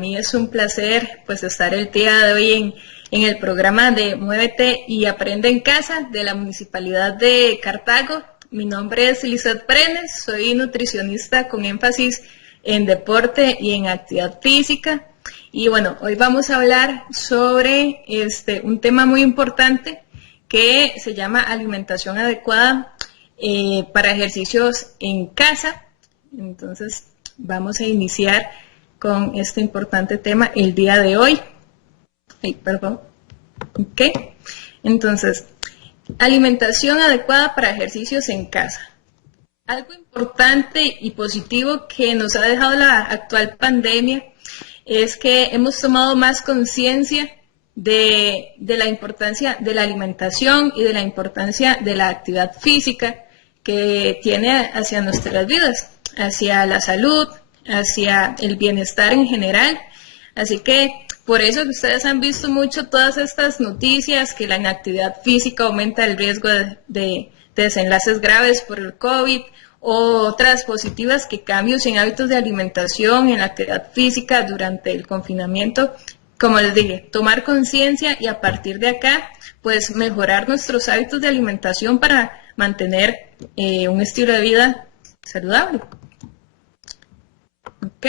mí es un placer pues estar el día de hoy en el programa de Muévete y Aprende en Casa de la Municipalidad de Cartago. Mi nombre es Lizeth Brenes, soy nutricionista con énfasis en deporte y en actividad física. Y bueno, hoy vamos a hablar sobre un tema muy importante que se llama alimentación adecuada para ejercicios en casa. Entonces vamos a iniciar con este importante tema el día de hoy. Entonces, alimentación adecuada para ejercicios en casa. Algo importante y positivo que nos ha dejado la actual pandemia es que hemos tomado más conciencia de la importancia de la alimentación y de la importancia de la actividad física que tiene hacia nuestras vidas, hacia la salud, hacia el bienestar en general. Así que por eso que ustedes han visto mucho todas estas noticias, que la inactividad física aumenta el riesgo de desenlaces graves por el COVID, o otras positivas que cambios en hábitos de alimentación, en la actividad física durante el confinamiento. Como les dije, tomar conciencia y a partir de acá, pues mejorar nuestros hábitos de alimentación para mantener un estilo de vida saludable. ¿Ok?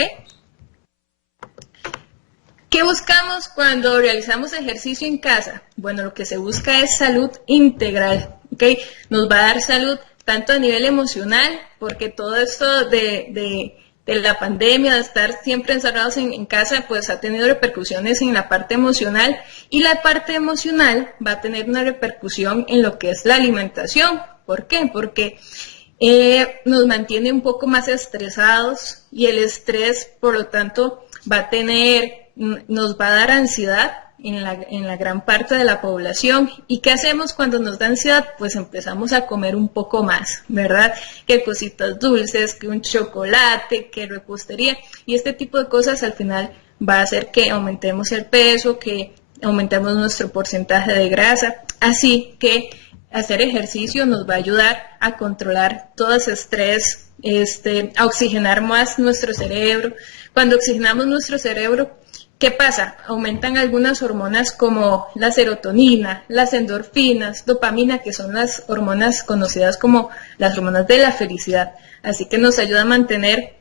¿Qué buscamos cuando realizamos ejercicio en casa? Bueno, lo que se busca es salud integral, ¿ok? Nos va a dar salud tanto a nivel emocional, porque todo esto de la pandemia, de estar siempre encerrados en casa, pues ha tenido repercusiones en la parte emocional, y la parte emocional va a tener una repercusión en lo que es la alimentación. ¿Por qué? Porque nos mantiene un poco más estresados, y el estrés, por lo tanto, nos va a dar ansiedad en la gran parte de la población. ¿Y qué hacemos cuando nos da ansiedad? Pues empezamos a comer un poco más, ¿verdad? Que cositas dulces, que un chocolate, que repostería, y este tipo de cosas al final va a hacer que aumentemos el peso, que aumentemos nuestro porcentaje de grasa. Así que hacer ejercicio nos va a ayudar a controlar todo ese estrés, a oxigenar más nuestro cerebro. Cuando oxigenamos nuestro cerebro, ¿qué pasa? Aumentan algunas hormonas como la serotonina, las endorfinas, dopamina, que son las hormonas conocidas como las hormonas de la felicidad. Así que nos ayuda a mantener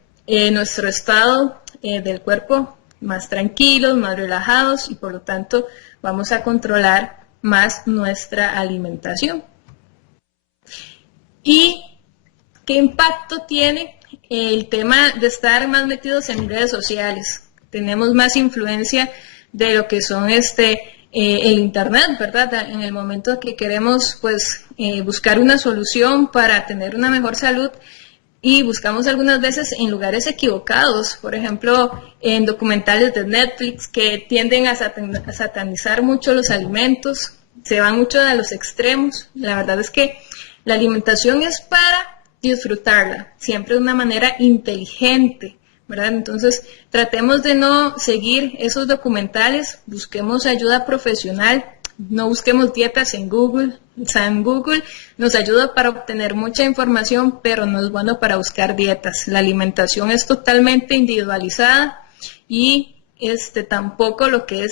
nuestro estado del cuerpo más tranquilos, más relajados, y por lo tanto vamos a controlar más nuestra alimentación. ¿Y qué impacto tiene el tema de estar más metidos en redes sociales? Tenemos más influencia de lo que son el internet, ¿verdad? En el momento que queremos pues buscar una solución para tener una mejor salud, y buscamos algunas veces en lugares equivocados, por ejemplo, en documentales de Netflix que tienden a satanizar mucho los alimentos, se van mucho a los extremos. La verdad es que la alimentación es para disfrutarla, siempre de una manera inteligente, ¿verdad? Entonces, tratemos de no seguir esos documentales, busquemos ayuda profesional, no busquemos dietas en Google. O sea, en Google nos ayuda para obtener mucha información, pero no es bueno para buscar dietas. La alimentación es totalmente individualizada, y tampoco lo que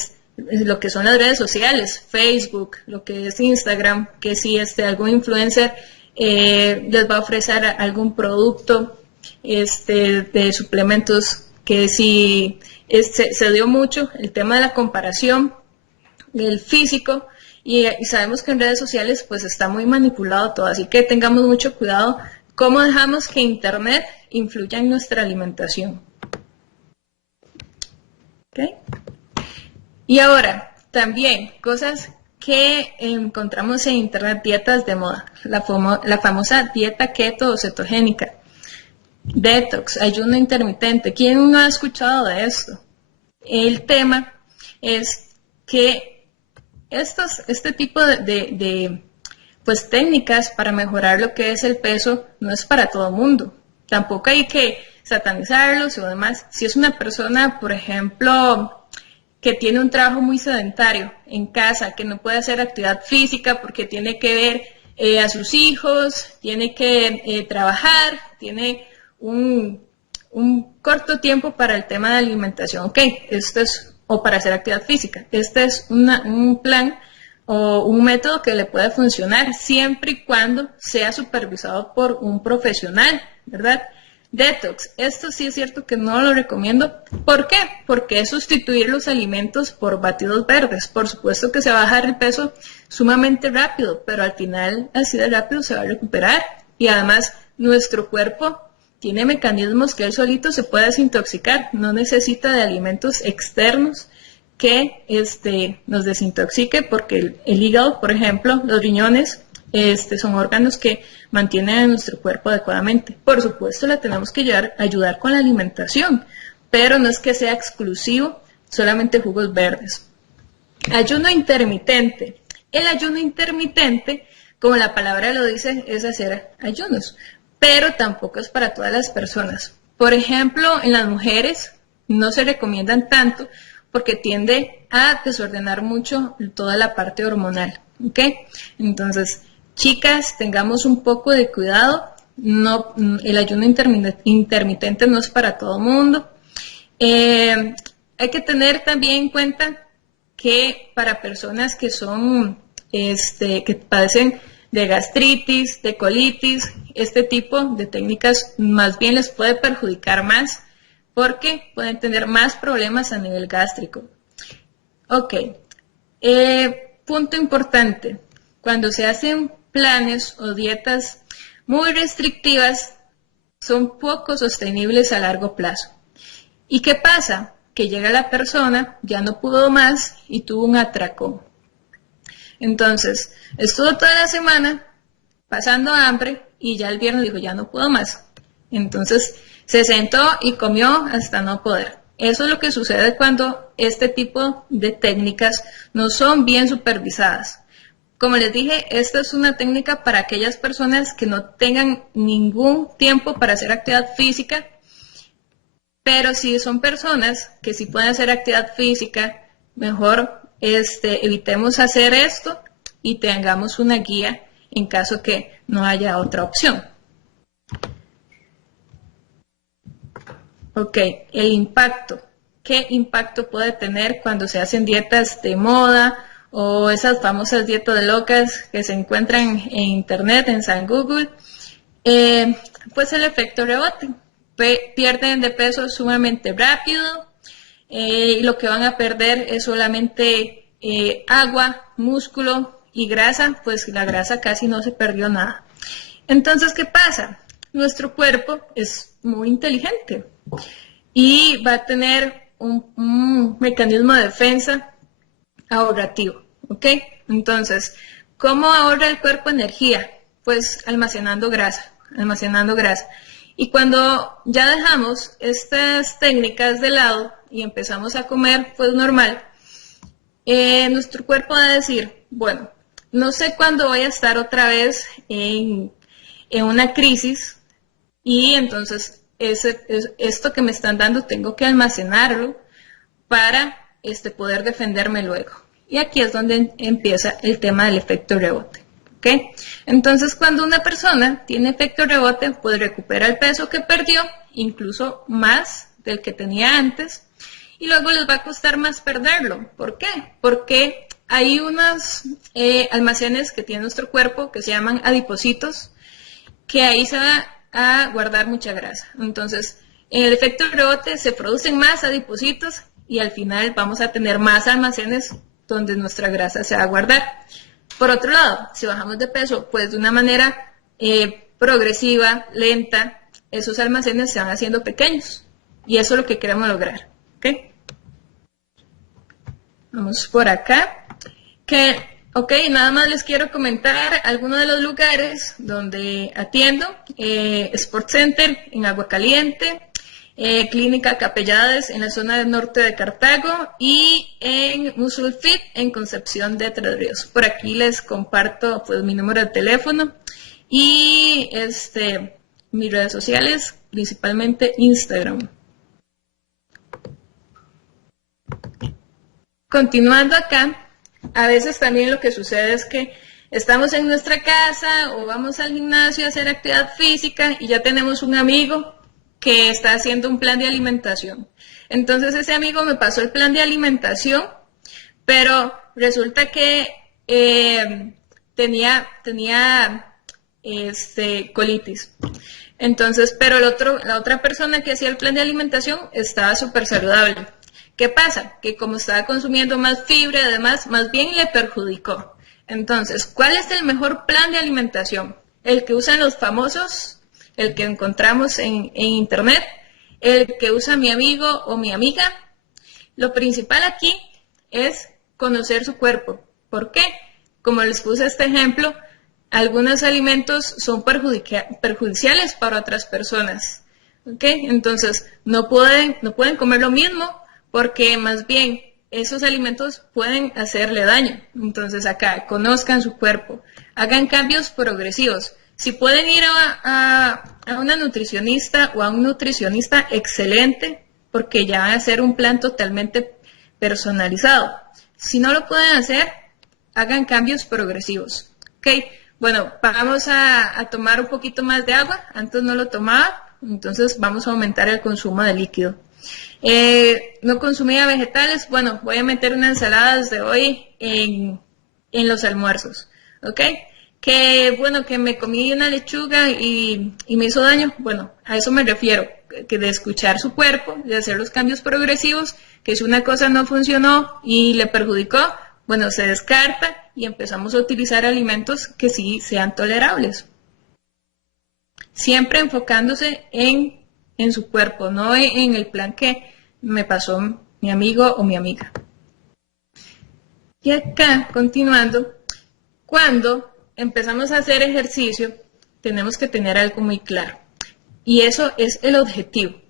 son las redes sociales, Facebook, lo que es Instagram, que si algún influencer les va a ofrecer algún producto de suplementos, que si se dio mucho el tema de la comparación del físico, y sabemos que en redes sociales pues está muy manipulado todo, así que tengamos mucho cuidado cómo dejamos que internet influya en nuestra alimentación. ¿Okay? Y ahora, también cosas que encontramos en internet, dietas de moda, la famosa dieta keto o cetogénica, detox, ayuno intermitente. ¿Quién no ha escuchado de esto? El tema es que este tipo de pues técnicas para mejorar lo que es el peso no es para todo el mundo. Tampoco hay que satanizarlos o demás. Si es una persona, por ejemplo, que tiene un trabajo muy sedentario en casa, que no puede hacer actividad física porque tiene que ver a sus hijos, tiene que trabajar, tiene un corto tiempo para el tema de alimentación. Ok, esto es, o para hacer actividad física. Este es un plan o un método que le puede funcionar siempre y cuando sea supervisado por un profesional, ¿verdad? Detox, esto sí es cierto que no lo recomiendo. ¿Por qué? Porque es sustituir los alimentos por batidos verdes. Por supuesto que se va a bajar el peso sumamente rápido, pero al final así de rápido se va a recuperar. Y además nuestro cuerpo tiene mecanismos que él solito se puede desintoxicar, no necesita de alimentos externos que nos desintoxique, porque el hígado, por ejemplo, los riñones, son órganos que mantienen a nuestro cuerpo adecuadamente. Por supuesto, la tenemos que ayudar con la alimentación, pero no es que sea exclusivo solamente jugos verdes. Ayuno intermitente. El ayuno intermitente, como la palabra lo dice, es hacer ayunos, pero tampoco es para todas las personas. Por ejemplo, en las mujeres no se recomiendan tanto porque tiende a desordenar mucho toda la parte hormonal, ¿ok? Entonces, chicas, tengamos un poco de cuidado. No, el ayuno intermitente no es para todo mundo. Hay que tener también en cuenta que para personas que son, que padecen de gastritis, de colitis, este tipo de técnicas más bien les puede perjudicar más porque pueden tener más problemas a nivel gástrico. Ok, punto importante, cuando se hacen planes o dietas muy restrictivas, son poco sostenibles a largo plazo. ¿Y qué pasa? Que llega la persona, ya no pudo más y tuvo un atracón. Entonces, estuvo toda la semana pasando hambre y ya el viernes dijo, ya no puedo más. Entonces, se sentó y comió hasta no poder. Eso es lo que sucede cuando este tipo de técnicas no son bien supervisadas. Como les dije, esta es una técnica para aquellas personas que no tengan ningún tiempo para hacer actividad física, pero si son personas que sí pueden hacer actividad física, mejor evitemos hacer esto y tengamos una guía en caso que no haya otra opción. Ok, el impacto. ¿Qué impacto puede tener cuando se hacen dietas de moda o esas famosas dietas locas que se encuentran en internet, en San Google? Pues el efecto rebote. Pierden de peso sumamente rápido y lo que van a perder es solamente agua, músculo y grasa, pues la grasa casi no se perdió nada. Entonces, ¿qué pasa? Nuestro cuerpo es muy inteligente y va a tener un mecanismo de defensa ahorrativo, ¿ok? Entonces, ¿cómo ahorra el cuerpo energía? Pues almacenando grasa. Y cuando ya dejamos estas técnicas de lado y empezamos a comer pues normal, nuestro cuerpo va a decir, bueno, no sé cuándo voy a estar otra vez en una crisis y entonces esto que me están dando tengo que almacenarlo para poder defenderme luego. Y aquí es donde empieza el tema del efecto rebote. ¿Okay? Entonces, cuando una persona tiene efecto rebote, pues recupera el peso que perdió, incluso más del que tenía antes, y luego les va a costar más perderlo. ¿Por qué? Porque hay unos almacenes que tiene nuestro cuerpo que se llaman adipocitos, que ahí se va a guardar mucha grasa. Entonces, en el efecto rebote se producen más adipocitos y al final vamos a tener más almacenes donde nuestra grasa se va a guardar. Por otro lado, si bajamos de peso, pues de una manera progresiva, lenta, esos almacenes se van haciendo pequeños. Y eso es lo que queremos lograr. ¿Okay? Vamos por acá. Nada más les quiero comentar algunos de los lugares donde atiendo. Sport Center en Agua Caliente. Clínica Capellades en la zona del norte de Cartago y en Muscle Fit en Concepción de Tres Ríos. Por aquí les comparto pues mi número de teléfono y mis redes sociales, principalmente Instagram. Continuando acá, a veces también lo que sucede es que estamos en nuestra casa o vamos al gimnasio a hacer actividad física y ya tenemos un amigo que está haciendo un plan de alimentación. Entonces ese amigo me pasó el plan de alimentación, pero resulta que tenía colitis. Entonces, pero la otra persona que hacía el plan de alimentación estaba súper saludable. ¿Qué pasa? Que como estaba consumiendo más fibra, además, más bien le perjudicó. Entonces, ¿cuál es el mejor plan de alimentación? El que usan los famosos, el que encontramos en internet, el que usa mi amigo o mi amiga. Lo principal aquí es conocer su cuerpo. ¿Por qué? Como les puse este ejemplo, algunos alimentos son perjudiciales para otras personas. ¿Ok? Entonces, no pueden comer lo mismo porque más bien esos alimentos pueden hacerle daño. Entonces, acá, conozcan su cuerpo, hagan cambios progresivos. Si pueden ir a una nutricionista o a un nutricionista, excelente, porque ya van a hacer un plan totalmente personalizado. Si no lo pueden hacer, hagan cambios progresivos. ¿Ok? Bueno, vamos a tomar un poquito más de agua. Antes no lo tomaba, entonces vamos a aumentar el consumo de líquido. No consumía vegetales. Bueno, voy a meter una ensalada desde hoy en los almuerzos. ¿Ok? Que bueno, que me comí una lechuga y me hizo daño. Bueno, a eso me refiero, que de escuchar su cuerpo, de hacer los cambios progresivos, que si una cosa no funcionó y le perjudicó, bueno, se descarta y empezamos a utilizar alimentos que sí sean tolerables. Siempre enfocándose en su cuerpo, no en el plan que me pasó mi amigo o mi amiga. Y acá, continuando, cuando empezamos a hacer ejercicio, tenemos que tener algo muy claro. Y eso es el objetivo.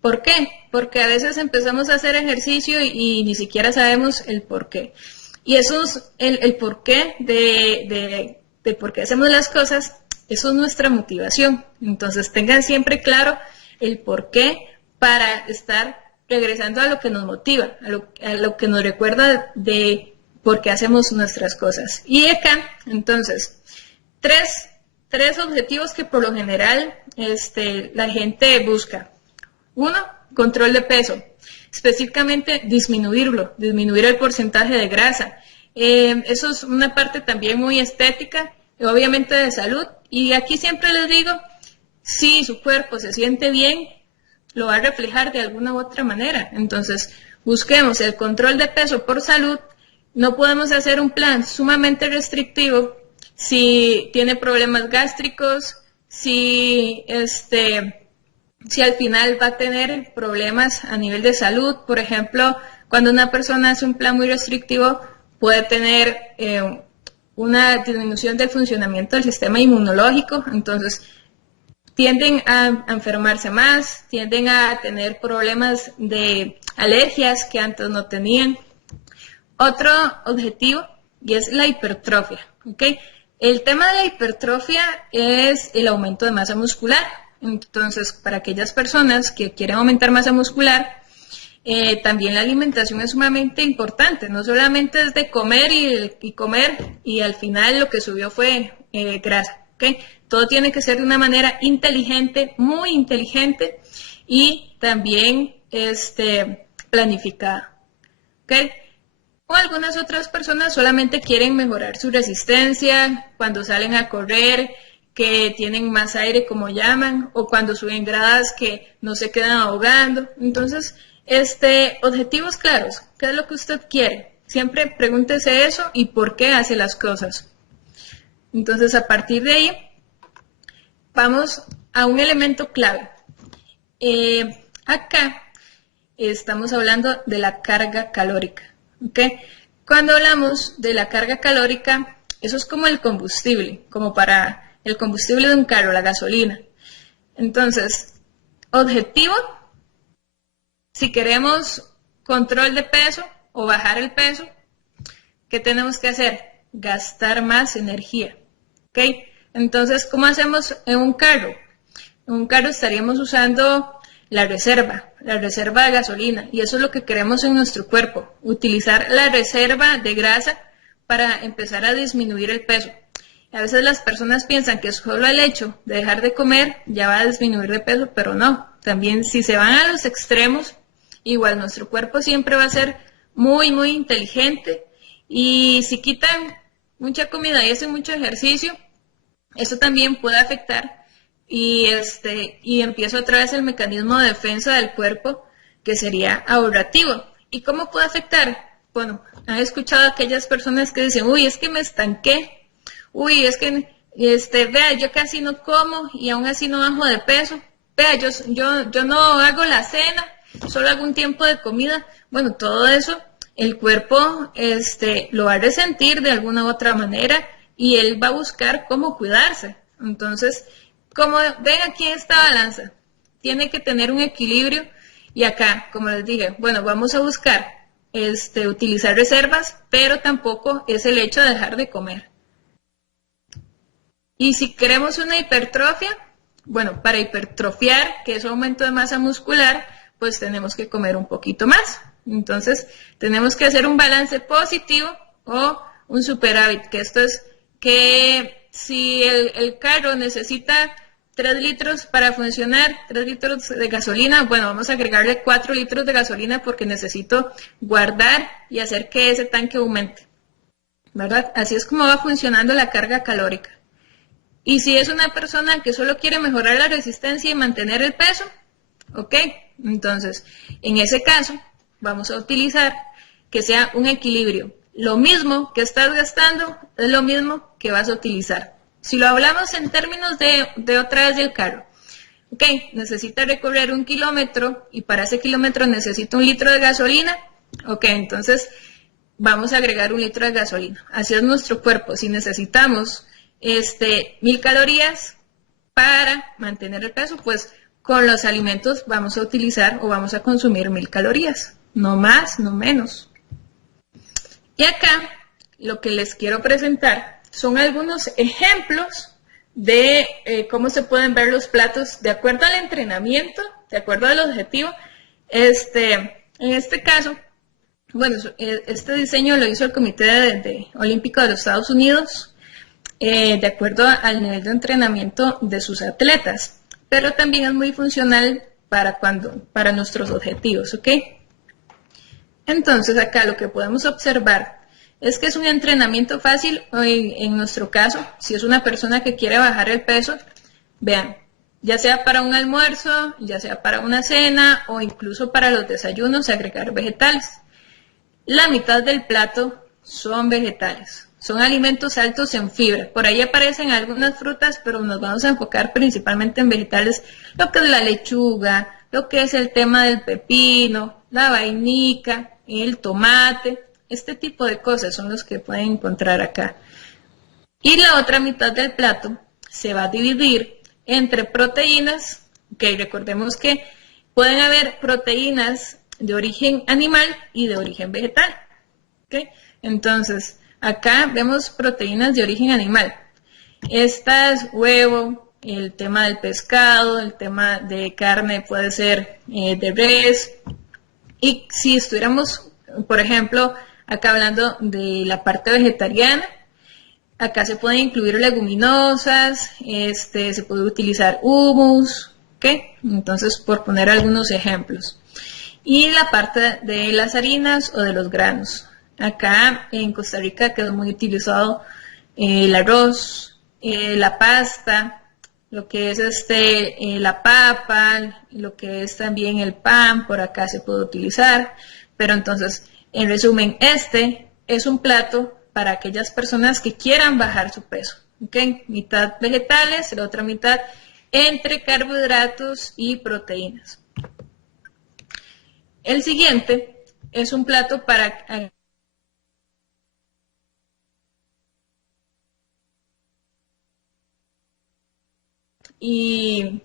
¿Por qué? Porque a veces empezamos a hacer ejercicio y ni siquiera sabemos el por qué. Y eso es el porqué de por qué hacemos las cosas, eso es nuestra motivación. Entonces tengan siempre claro el porqué para estar regresando a lo que nos motiva, a lo que nos recuerda de por qué hacemos nuestras cosas. Y acá, entonces, tres objetivos que por lo general la gente busca. Uno, control de peso. Específicamente disminuir el porcentaje de grasa. Eso es una parte también muy estética, obviamente de salud. Y aquí siempre les digo, si su cuerpo se siente bien, lo va a reflejar de alguna u otra manera. Entonces, busquemos el control de peso por salud. No podemos hacer un plan sumamente restrictivo si tiene problemas gástricos, si al final va a tener problemas a nivel de salud. Por ejemplo, cuando una persona hace un plan muy restrictivo, puede tener una disminución del funcionamiento del sistema inmunológico. Entonces, tienden a enfermarse más, tienden a tener problemas de alergias que antes no tenían. Otro objetivo, y es la hipertrofia. ¿Okay? El tema de la hipertrofia es el aumento de masa muscular. Entonces, para aquellas personas que quieren aumentar masa muscular, también la alimentación es sumamente importante. No solamente es de comer y comer y al final lo que subió fue grasa. ¿Okay? Todo tiene que ser de una manera inteligente, muy inteligente y también planificada. ¿Okay? O algunas otras personas solamente quieren mejorar su resistencia cuando salen a correr, que tienen más aire como llaman, o cuando suben gradas que no se quedan ahogando. Entonces, objetivos claros, ¿qué es lo que usted quiere? Siempre pregúntese eso y por qué hace las cosas. Entonces, a partir de ahí, vamos a un elemento clave. Acá estamos hablando de la carga calórica. ¿Okay? Cuando hablamos de la carga calórica, eso es como el combustible, como para el combustible de un carro, la gasolina. Entonces, objetivo, si queremos control de peso o bajar el peso, ¿qué tenemos que hacer? Gastar más energía. ¿Okay? Entonces, ¿cómo hacemos en un carro? En un carro estaríamos usando la reserva de gasolina, y eso es lo que queremos en nuestro cuerpo, utilizar la reserva de grasa para empezar a disminuir el peso. A veces las personas piensan que solo el hecho de dejar de comer ya va a disminuir de peso, pero no. También si se van a los extremos, igual nuestro cuerpo siempre va a ser muy, muy inteligente. Y si quitan mucha comida y hacen mucho ejercicio, eso también puede afectar y empieza otra vez el mecanismo de defensa del cuerpo, que sería ahorrativo. ¿Y cómo puede afectar? Bueno, han escuchado a aquellas personas que dicen, uy, es que me estanqué, uy, es que, vea, yo casi no como y aún así no bajo de peso, vea, yo no hago la cena, solo hago un tiempo de comida. Bueno, todo eso, el cuerpo, lo va a resentir de alguna u otra manera y él va a buscar cómo cuidarse. Entonces, como ven aquí en esta balanza, tiene que tener un equilibrio y acá, como les dije, bueno, vamos a buscar utilizar reservas, pero tampoco es el hecho de dejar de comer. Y si queremos una hipertrofia, bueno, para hipertrofiar, que es aumento de masa muscular, pues tenemos que comer un poquito más. Entonces, tenemos que hacer un balance positivo o un superávit, que esto es que si el carro necesita 3 litros para funcionar, 3 litros de gasolina, bueno, vamos a agregarle 4 litros de gasolina porque necesito guardar y hacer que ese tanque aumente, ¿verdad? Así es como va funcionando la carga calórica. Y si es una persona que solo quiere mejorar la resistencia y mantener el peso, ok, entonces, en ese caso, vamos a utilizar que sea un equilibrio. Lo mismo que estás gastando es lo mismo que vas a utilizar. Si lo hablamos en términos de otra vez del carro, ok, necesita recorrer 1 kilómetro y para ese kilómetro necesita 1 litro de gasolina, ok, entonces vamos a agregar 1 litro de gasolina. Así es nuestro cuerpo. Si necesitamos 1000 calorías para mantener el peso, pues con los alimentos vamos a utilizar o vamos a consumir 1000 calorías, no más, no menos. Y acá lo que les quiero presentar son algunos ejemplos de cómo se pueden ver los platos de acuerdo al entrenamiento, de acuerdo al objetivo. En este caso, bueno, este diseño lo hizo el Comité Olímpico de los Estados Unidos, de acuerdo al nivel de entrenamiento de sus atletas, pero también es muy funcional para nuestros objetivos, ¿ok? Entonces acá lo que podemos observar es que es un entrenamiento fácil. En nuestro caso, si es una persona que quiere bajar el peso, vean, ya sea para un almuerzo, ya sea para una cena o incluso para los desayunos, agregar vegetales. La mitad del plato son vegetales, son alimentos altos en fibra. Por ahí aparecen algunas frutas, pero nos vamos a enfocar principalmente en vegetales, lo que es la lechuga, lo que es el tema del pepino, la vainica, el tomate. Este tipo de cosas son los que pueden encontrar acá. Y la otra mitad del plato se va a dividir entre proteínas, que recordemos que pueden haber proteínas de origen animal y de origen vegetal. ¿Okay? Entonces, acá vemos proteínas de origen animal. Estas, huevo, el tema del pescado, el tema de carne puede ser de res. Y si estuviéramos, por ejemplo, acá hablando de la parte vegetariana, acá se pueden incluir leguminosas, se puede utilizar hummus, ¿ok? Entonces, por poner algunos ejemplos. Y la parte de las harinas o de los granos. Acá en Costa Rica quedó muy utilizado el arroz, la pasta, lo que es la papa, lo que es también el pan, por acá se puede utilizar. Pero entonces, en resumen, este es un plato para aquellas personas que quieran bajar su peso. ¿Okay? Mitad vegetales, la otra mitad entre carbohidratos y proteínas. El siguiente es un plato para y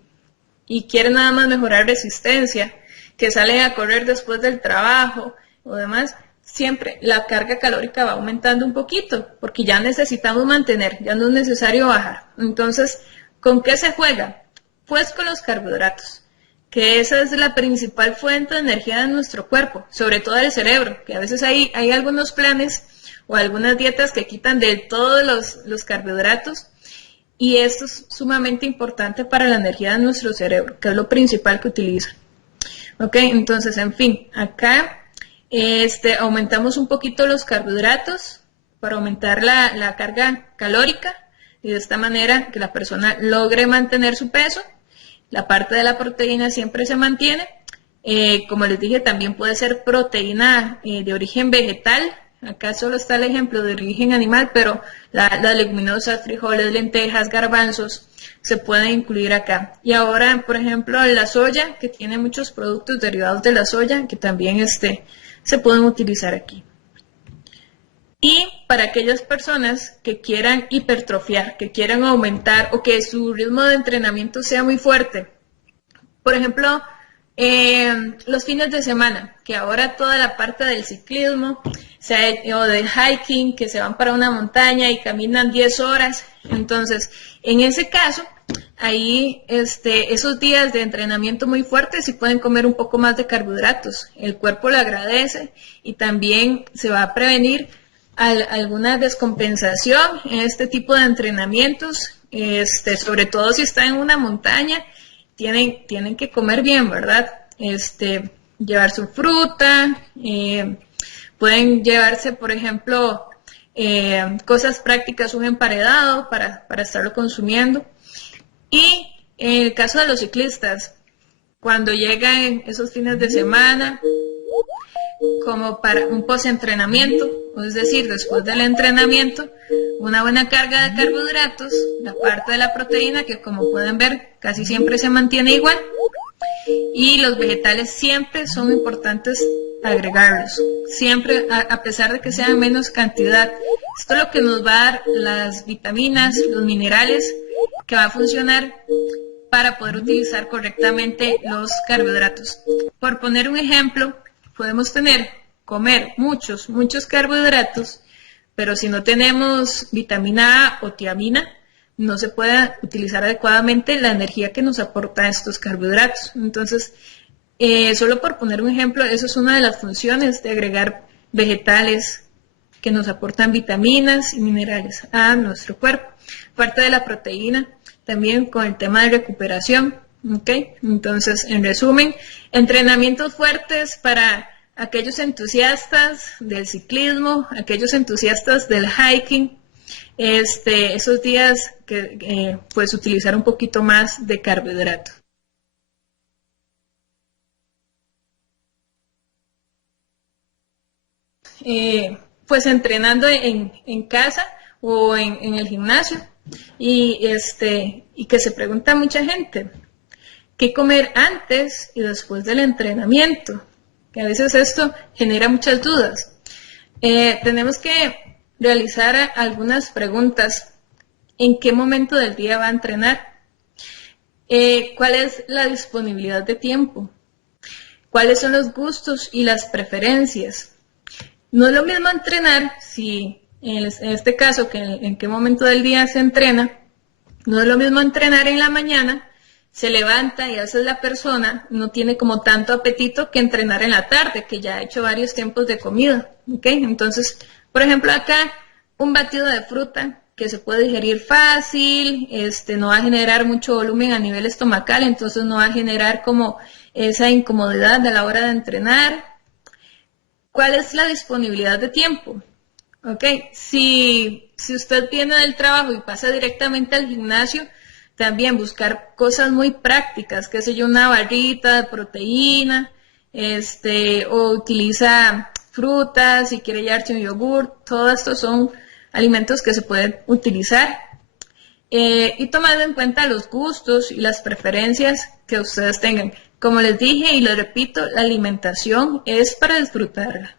quieren nada más mejorar resistencia, que salen a correr después del trabajo o demás, siempre la carga calórica va aumentando un poquito, porque ya necesitamos mantener, ya no es necesario bajar. Entonces, ¿con qué se juega? Pues con los carbohidratos, que esa es la principal fuente de energía de nuestro cuerpo, sobre todo del cerebro, que a veces hay algunos planes o algunas dietas que quitan del todo los carbohidratos. Y esto es sumamente importante para la energía de nuestro cerebro, que es lo principal que utiliza. Ok, entonces, en fin, acá aumentamos un poquito los carbohidratos para aumentar la carga calórica y de esta manera que la persona logre mantener su peso. La parte de la proteína siempre se mantiene. Como les dije, también puede ser proteína de origen vegetal. Acá solo está el ejemplo de origen animal, pero las leguminosas, frijoles, lentejas, garbanzos se pueden incluir acá. Y ahora, por ejemplo, la soya, que tiene muchos productos derivados de la soya, que también se pueden utilizar aquí. Y para aquellas personas que quieran hipertrofiar, que quieran aumentar o que su ritmo de entrenamiento sea muy fuerte, por ejemplo, los fines de semana, que ahora toda la parte del ciclismo o del hiking, que se van para una montaña y caminan 10 horas, entonces en ese caso, ahí esos días de entrenamiento muy fuertes sí pueden comer un poco más de carbohidratos, el cuerpo lo agradece y también se va a prevenir alguna descompensación en este tipo de entrenamientos, sobre todo si está en una montaña. Tienen que comer bien, ¿verdad? Llevar su fruta, pueden llevarse, por ejemplo, cosas prácticas, un emparedado para estarlo consumiendo. Y en el caso de los ciclistas, cuando llegan esos fines de semana, como para un post-entrenamiento, es decir, después del entrenamiento, una buena carga de carbohidratos, la parte de la proteína, que como pueden ver, casi siempre se mantiene igual, y los vegetales siempre son importantes agregarlos, siempre, a pesar de que sea en menos cantidad. Esto es lo que nos va a dar las vitaminas, los minerales, que va a funcionar para poder utilizar correctamente los carbohidratos. Por poner un ejemplo, podemos comer muchos carbohidratos, pero si no tenemos vitamina A o tiamina, no se puede utilizar adecuadamente la energía que nos aporta estos carbohidratos. Entonces, solo por poner un ejemplo, eso es una de las funciones de agregar vegetales que nos aportan vitaminas y minerales a nuestro cuerpo. Parte de la proteína, también con el tema de recuperación. ¿Okay? Entonces, en resumen, entrenamientos fuertes para aquellos entusiastas del ciclismo, aquellos entusiastas del hiking, esos días que pues utilizar un poquito más de carbohidrato. Pues entrenando en casa o en el gimnasio y que se pregunta mucha gente, ¿qué comer antes y después del entrenamiento? Que a veces esto genera muchas dudas. Tenemos que realizar algunas preguntas. ¿En qué momento del día va a entrenar? ¿Cuál es la disponibilidad de tiempo? ¿Cuáles son los gustos y las preferencias? No es lo mismo entrenar, si en este caso, en qué momento del día se entrena, no es lo mismo entrenar en la mañana, se levanta y a veces la persona no tiene como tanto apetito que entrenar en la tarde, que ya ha hecho varios tiempos de comida, ¿ok? Entonces, por ejemplo, acá un batido de fruta que se puede digerir fácil, no va a generar mucho volumen a nivel estomacal, entonces no va a generar como esa incomodidad a la hora de entrenar. ¿Cuál es la disponibilidad de tiempo? ¿Ok? Si usted viene del trabajo y pasa directamente al gimnasio, también buscar cosas muy prácticas, qué sé yo, una barrita de proteína, o utiliza frutas, si quiere llevarse un yogur, todos estos son alimentos que se pueden utilizar. Y tomando en cuenta los gustos y las preferencias que ustedes tengan. Como les dije y les repito, la alimentación es para disfrutarla.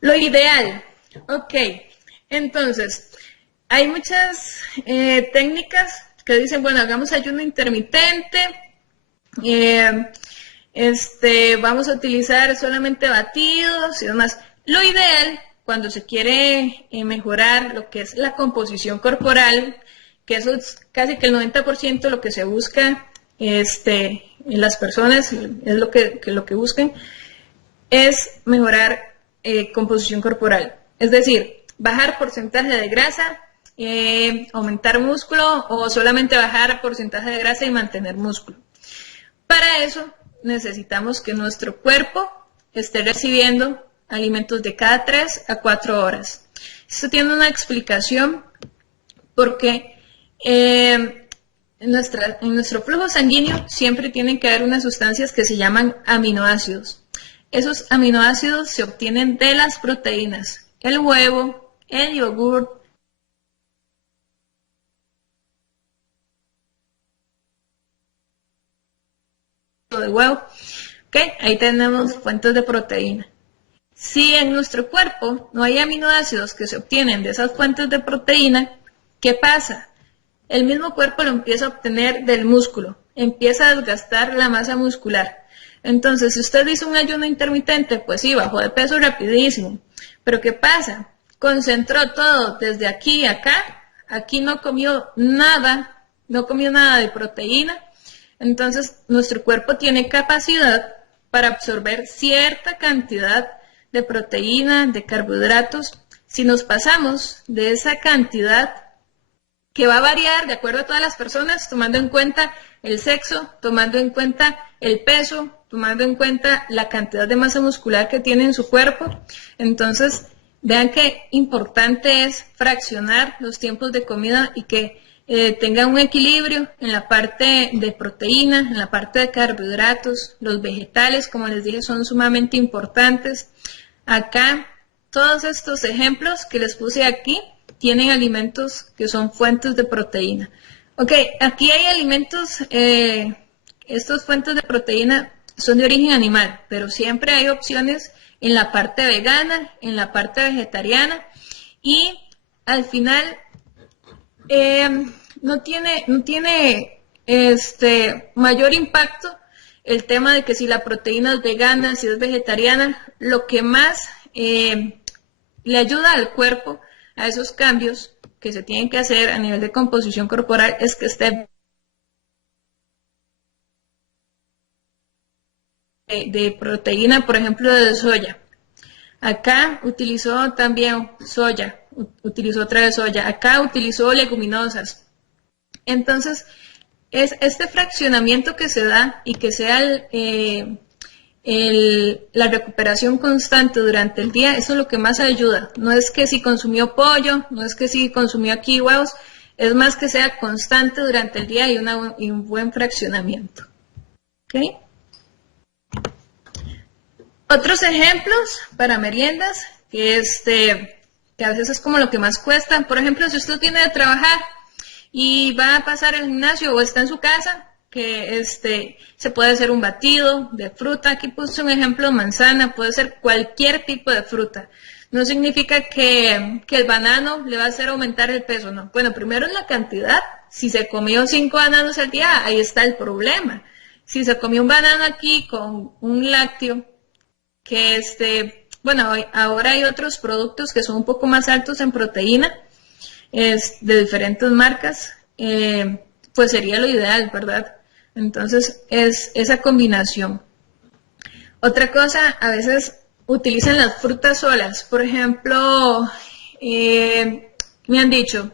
Lo ideal, ok, entonces, hay muchas técnicas que dicen, bueno, hagamos ayuno intermitente, vamos a utilizar solamente batidos y demás. Lo ideal, cuando se quiere mejorar lo que es la composición corporal, que eso es casi que el 90% de lo que se busca en las personas, es lo que buscan, es mejorar composición corporal. Es decir, bajar porcentaje de grasa, aumentar músculo o solamente bajar porcentaje de grasa y mantener músculo. Para eso necesitamos que nuestro cuerpo esté recibiendo alimentos de cada 3 a 4 horas. Esto tiene una explicación porque en nuestro flujo sanguíneo siempre tienen que haber unas sustancias que se llaman aminoácidos. Esos aminoácidos se obtienen de las proteínas, el huevo, el yogur, de huevo. Okay, ahí tenemos fuentes de proteína. Si en nuestro cuerpo no hay aminoácidos que se obtienen de esas fuentes de proteína, ¿qué pasa? El mismo cuerpo lo empieza a obtener del músculo, empieza a desgastar la masa muscular. Entonces, si usted hizo un ayuno intermitente, pues sí, bajó de peso rapidísimo. Pero ¿qué pasa? Concentró todo desde aquí a acá, aquí no comió nada de proteína. Entonces, nuestro cuerpo tiene capacidad para absorber cierta cantidad de proteína, de carbohidratos. Si nos pasamos de esa cantidad, que va a variar de acuerdo a todas las personas, tomando en cuenta el sexo, tomando en cuenta el peso, tomando en cuenta la cantidad de masa muscular que tiene en su cuerpo. Entonces, vean qué importante es fraccionar los tiempos de comida y que tenga un equilibrio en la parte de proteína, en la parte de carbohidratos. Los vegetales, como les dije, son sumamente importantes. Acá, todos estos ejemplos que les puse aquí tienen alimentos que son fuentes de proteína. Ok, aquí hay alimentos, estas fuentes de proteína son de origen animal, pero siempre hay opciones en la parte vegana, en la parte vegetariana, y al final no tiene mayor impacto el tema de que si la proteína es vegana, si es vegetariana. Lo que más le ayuda al cuerpo a esos cambios que se tienen que hacer a nivel de composición corporal es que esté de proteína, por ejemplo, de soya. Acá utilizó también soya, utilizó otra vez soya. Acá utilizó leguminosas. Entonces, es este fraccionamiento que se da y que sea la recuperación constante durante el día, eso es lo que más ayuda. No es que si consumió pollo, no es que si consumió aquí huevos, es más que sea constante durante el día y un buen fraccionamiento. ¿Okay? Otros ejemplos para meriendas, que a veces es como lo que más cuesta. Por ejemplo, si usted viene de trabajar y va a pasar al gimnasio o está en su casa, que se puede hacer un batido de fruta. Aquí puse un ejemplo de manzana, puede ser cualquier tipo de fruta. No significa que el banano le va a hacer aumentar el peso, no. Bueno, primero es la cantidad. Si se comió 5 bananos al día, ahí está el problema. Si se comió un banano aquí con un lácteo, que bueno, ahora hay otros productos que son un poco más altos en proteína, de diferentes marcas, pues sería lo ideal, ¿verdad? Entonces, es esa combinación. Otra cosa, a veces utilizan las frutas solas. Por ejemplo, me han dicho,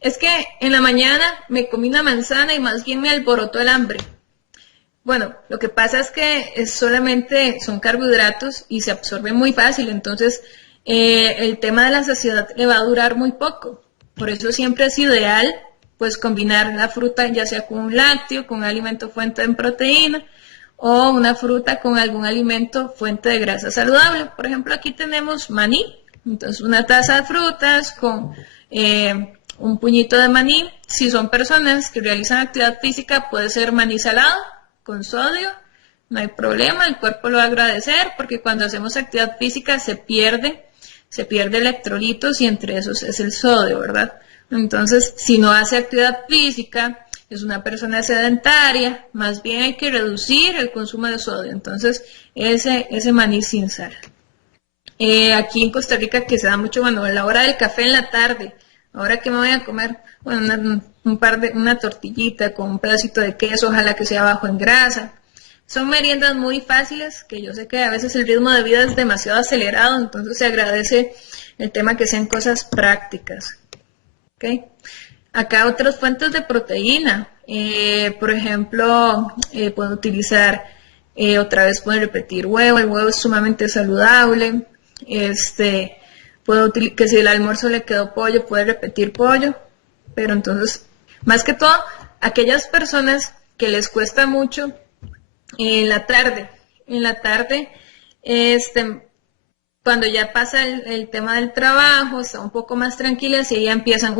es que en la mañana me comí una manzana y más bien me alborotó el hambre. Bueno, lo que pasa es que solamente son carbohidratos y se absorben muy fácil, entonces el tema de la saciedad le va a durar muy poco. Por eso siempre es ideal pues combinar la fruta ya sea con un lácteo, con un alimento fuente de proteína o una fruta con algún alimento fuente de grasa saludable. Por ejemplo, aquí tenemos maní, entonces una taza de frutas con un puñito de maní. Si son personas que realizan actividad física, puede ser maní salado con sodio, no hay problema, el cuerpo lo va a agradecer porque cuando hacemos actividad física se pierde electrolitos y entre esos es el sodio, ¿verdad? Entonces, si no hace actividad física, es una persona sedentaria, más bien hay que reducir el consumo de sodio. Entonces, ese maní sin sal. Aquí en Costa Rica que se da mucho, bueno, a la hora del café en la tarde, ahora que me voy a comer, bueno, una tortillita con un pedacito de queso, ojalá que sea bajo en grasa. son meriendas muy fáciles, que yo sé que a veces el ritmo de vida es demasiado acelerado, entonces se agradece el tema que sean cosas prácticas. ¿Okay? Acá otras fuentes de proteína, por ejemplo, puedo utilizar, otra vez pueden repetir huevo, el huevo es sumamente saludable, que si el almuerzo le quedó pollo, puede repetir pollo, pero entonces, más que todo, aquellas personas que les cuesta mucho en la tarde, cuando ya pasa el tema del trabajo, está un poco más tranquilas y ya empiezan,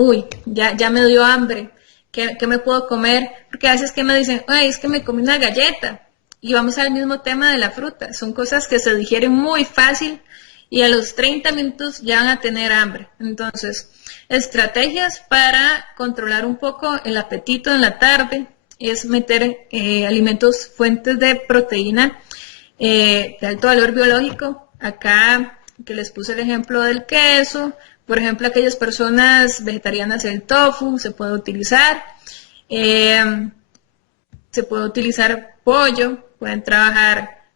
ya me dio hambre, ¿qué me puedo comer? Porque a veces que me dicen, ay, es que me comí una galleta. Y vamos al mismo tema de la fruta. Son cosas que se digieren muy fácil y a los 30 minutos ya van a tener hambre. Entonces, estrategias para controlar un poco el apetito en la tarde es meter alimentos, fuentes de proteína de alto valor biológico. Acá que les puse el ejemplo del queso, por ejemplo, aquellas personas vegetarianas, el tofu se puede utilizar, pollo, pueden trabajar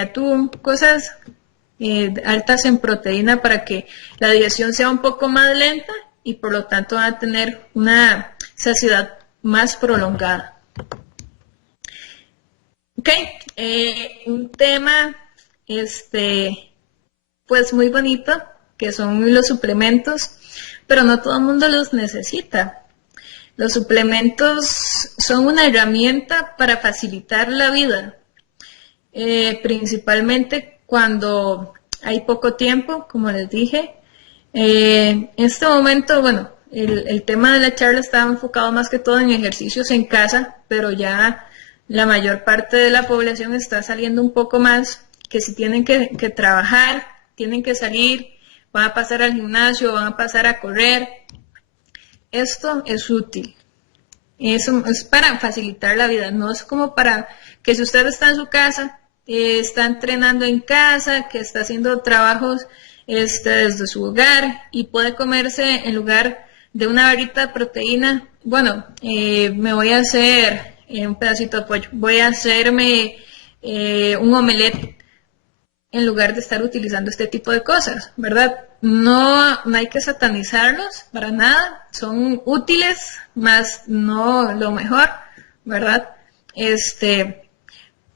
atún, cosas altas en proteína para que la digestión sea un poco más lenta y por lo tanto van a tener una saciedad más prolongada. Ok, un tema pues muy bonito, que son los suplementos, pero no todo el mundo los necesita. Los suplementos son una herramienta para facilitar la vida, principalmente cuando hay poco tiempo, como les dije. En este momento, bueno, el tema de la charla estaba enfocado más que todo en ejercicios en casa, pero ya la mayor parte de la población está saliendo un poco más, que si tienen que trabajar, tienen que salir, van a pasar al gimnasio, van a pasar a correr. Esto es útil. Eso es para facilitar la vida, no es como para que si usted está en su casa, está entrenando en casa, que está haciendo trabajos desde su hogar y puede comerse en lugar de una barrita de proteína, bueno, me voy a hacer un pedacito de pollo, voy a hacerme un omelette en lugar de estar utilizando este tipo de cosas, ¿verdad? No hay que satanizarlos para nada, son útiles, más no lo mejor, ¿verdad?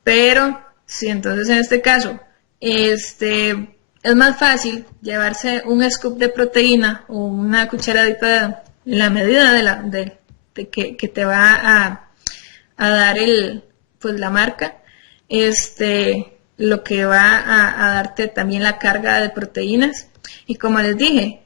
Pero sí, entonces en este caso, es más fácil llevarse un scoop de proteína o una cucharadita en la medida de que te va a dar la marca, lo que va a darte también la carga de proteínas. Y como les dije,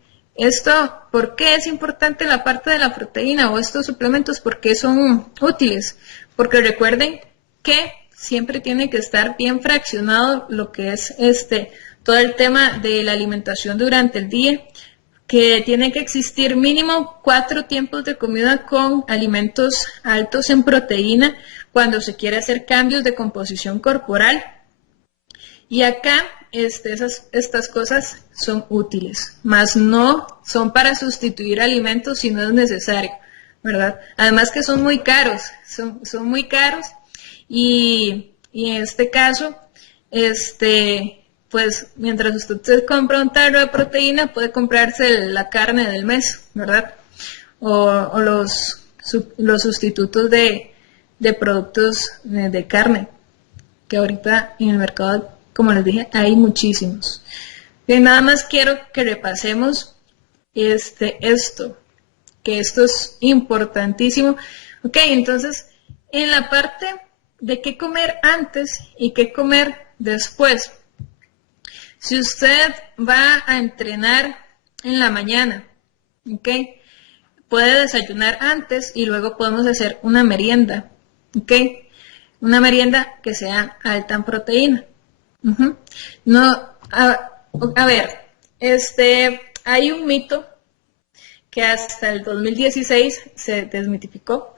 ¿por qué es importante la parte de la proteína o estos suplementos? ¿Por qué son útiles? Porque recuerden que siempre tiene que estar bien fraccionado lo que es todo el tema de la alimentación durante el día, que tiene que existir mínimo 4 tiempos de comida con alimentos altos en proteína cuando se quiere hacer cambios de composición corporal. Y acá estas cosas son útiles, más no son para sustituir alimentos si no es necesario, ¿verdad? Además que son muy caros, son muy caros y en este caso, pues mientras usted se compra un tarro de proteína, puede comprarse la carne del mes, ¿verdad? O los sustitutos de productos de carne, que ahorita en el mercado, como les dije, hay muchísimos. Bien, nada más quiero que repasemos que esto es importantísimo. Ok, entonces, en la parte de qué comer antes y qué comer después. Si usted va a entrenar en la mañana, ok, puede desayunar antes y luego podemos hacer una merienda, ok, una merienda que sea alta en proteína. No, a ver, hay un mito que hasta el 2016 se desmitificó,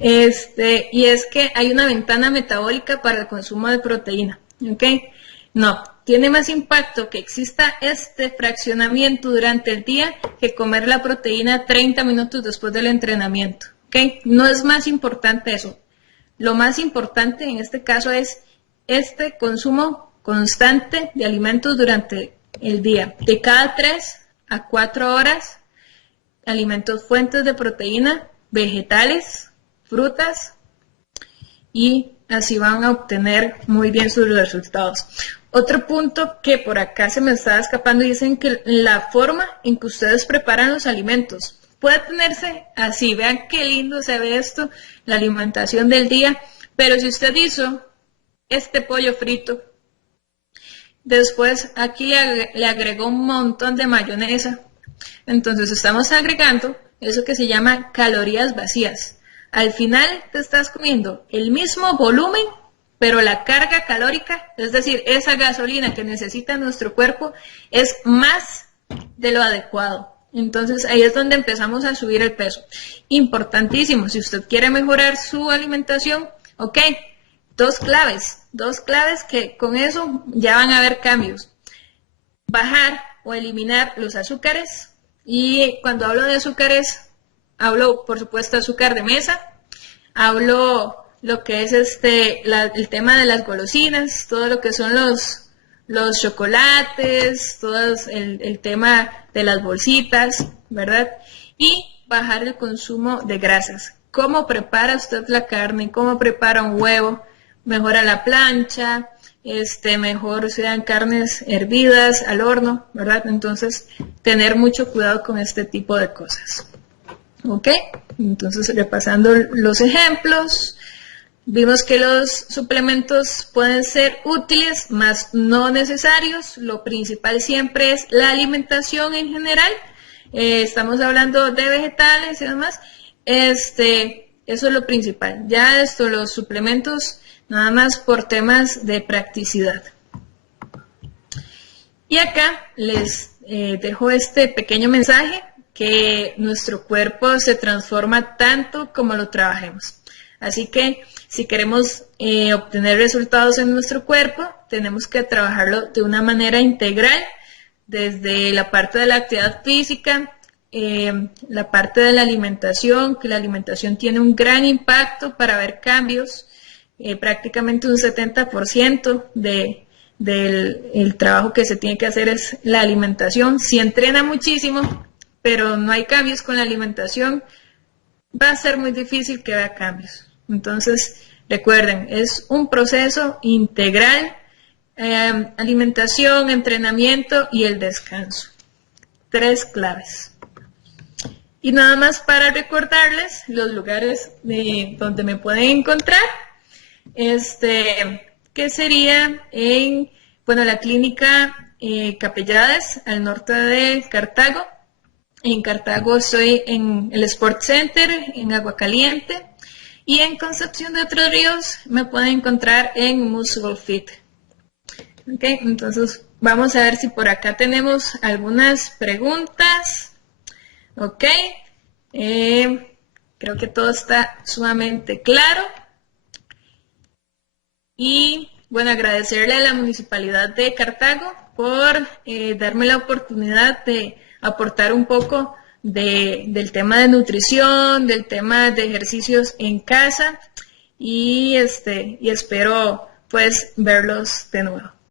y es que hay una ventana metabólica para el consumo de proteína, ¿ok? No, tiene más impacto que exista este fraccionamiento durante el día que comer la proteína 30 minutos después del entrenamiento, ¿ok? No es más importante eso. lo más importante en este caso es este consumo constante de alimentos durante el día, de cada 3 a 4 horas, alimentos fuentes de proteína, vegetales, frutas, y así van a obtener muy bien sus resultados. Otro punto que por acá se me estaba escapando, dicen que la forma en que ustedes preparan los alimentos puede tenerse así, vean qué lindo se ve esto, la alimentación del día, pero si usted hizo este pollo frito, después aquí le agregó un montón de mayonesa, entonces estamos agregando eso que se llama calorías vacías. Al final te estás comiendo el mismo volumen, pero la carga calórica, es decir, esa gasolina que necesita nuestro cuerpo, es más de lo adecuado. Entonces ahí es donde empezamos a subir el peso. Importantísimo, si usted quiere mejorar su alimentación, ok, dos claves que con eso ya van a haber cambios. Bajar o eliminar los azúcares, y cuando hablo de azúcares, hablo por supuesto azúcar de mesa, hablo lo que es el tema de las golosinas, todo lo que son los chocolates, todo el tema de las bolsitas, ¿verdad? Y bajar el consumo de grasas. ¿Cómo prepara usted la carne? ¿Cómo prepara un huevo? Mejor a la plancha, mejor sean carnes hervidas al horno, ¿verdad? Entonces, tener mucho cuidado con este tipo de cosas. ¿Ok? Entonces, repasando los ejemplos, vimos que los suplementos pueden ser útiles, más no necesarios. Lo principal siempre es la alimentación en general. Estamos hablando de vegetales y demás. Eso es lo principal. Ya los suplementos, nada más por temas de practicidad. Y acá les dejo este pequeño mensaje, que nuestro cuerpo se transforma tanto como lo trabajemos. Así que si queremos obtener resultados en nuestro cuerpo, tenemos que trabajarlo de una manera integral, desde la parte de la actividad física, la parte de la alimentación, que la alimentación tiene un gran impacto para ver cambios, prácticamente un 70% del trabajo que se tiene que hacer es la alimentación. Si entrena muchísimo, pero no hay cambios con la alimentación, va a ser muy difícil que vea cambios. Entonces, recuerden, es un proceso integral, alimentación, entrenamiento y el descanso. 3 claves. Y nada más para recordarles los lugares donde me pueden encontrar, que sería en, la clínica Capellades, al norte de Cartago. En Cartago estoy en el Sport Center, en Agua Caliente, y en Concepción de Entre Ríos me pueden encontrar en Muscle Fit. Ok, entonces vamos a ver si por acá tenemos algunas preguntas. Ok, creo que todo está sumamente claro. Y bueno, agradecerle a la Municipalidad de Cartago por darme la oportunidad de aportar un poco del tema de nutrición, del tema de ejercicios en casa, y espero pues verlos de nuevo.